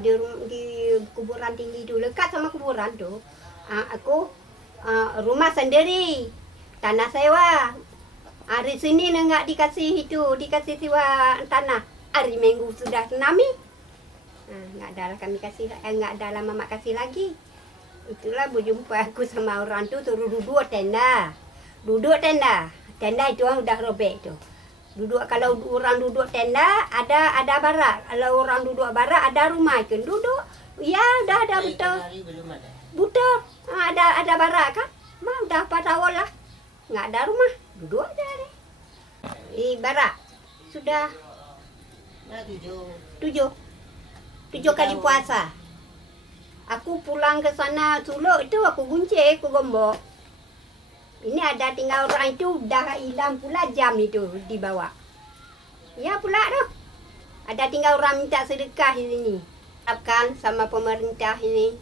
Di kuburan tinggi tu, lekat sama kuburan tu, aku rumah sendiri, tanah sewa. Hari Senin enggak dikasih dikasih sewa tanah. Hari Minggu sudah tsunami. Enggak ada lah kami kasih, enggak ada lah mamak kasih lagi. Itulah berjumpa aku sama orang tu, suruh duduk tenda. Tenda itu udah robek tu. Kalau orang duduk tenda ada barak. Kalau orang duduk barak ada rumah kan duduk. Ya ada betul. Betul. Ada barak kan? Udah pada awal lah. Enggak ada rumah. Duduk aja ni. Barak. Sudah 7 kali puasa. Aku pulang ke sana suluk itu aku kunci, aku gombok. Ini ada tinggal orang itu dah hilang pula jam itu dibawa. Ya pula tu. Ada tinggal orang minta sedekah di sini. Harapkan sama pemerintah ini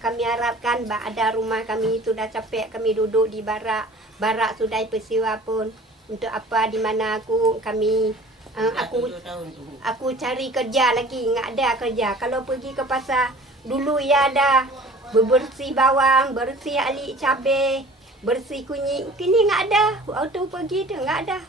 kami harapkan ada rumah kami sudah capek kami duduk di barak. Barak sudah persewa pun. Untuk apa di mana aku cari kerja lagi, enggak ada kerja. Kalau pergi ke pasar dulu ya ada bersih bawang, bersih alik cabai, bersih kunyit. Kini enggak ada. Waktu pergi tu enggak ada.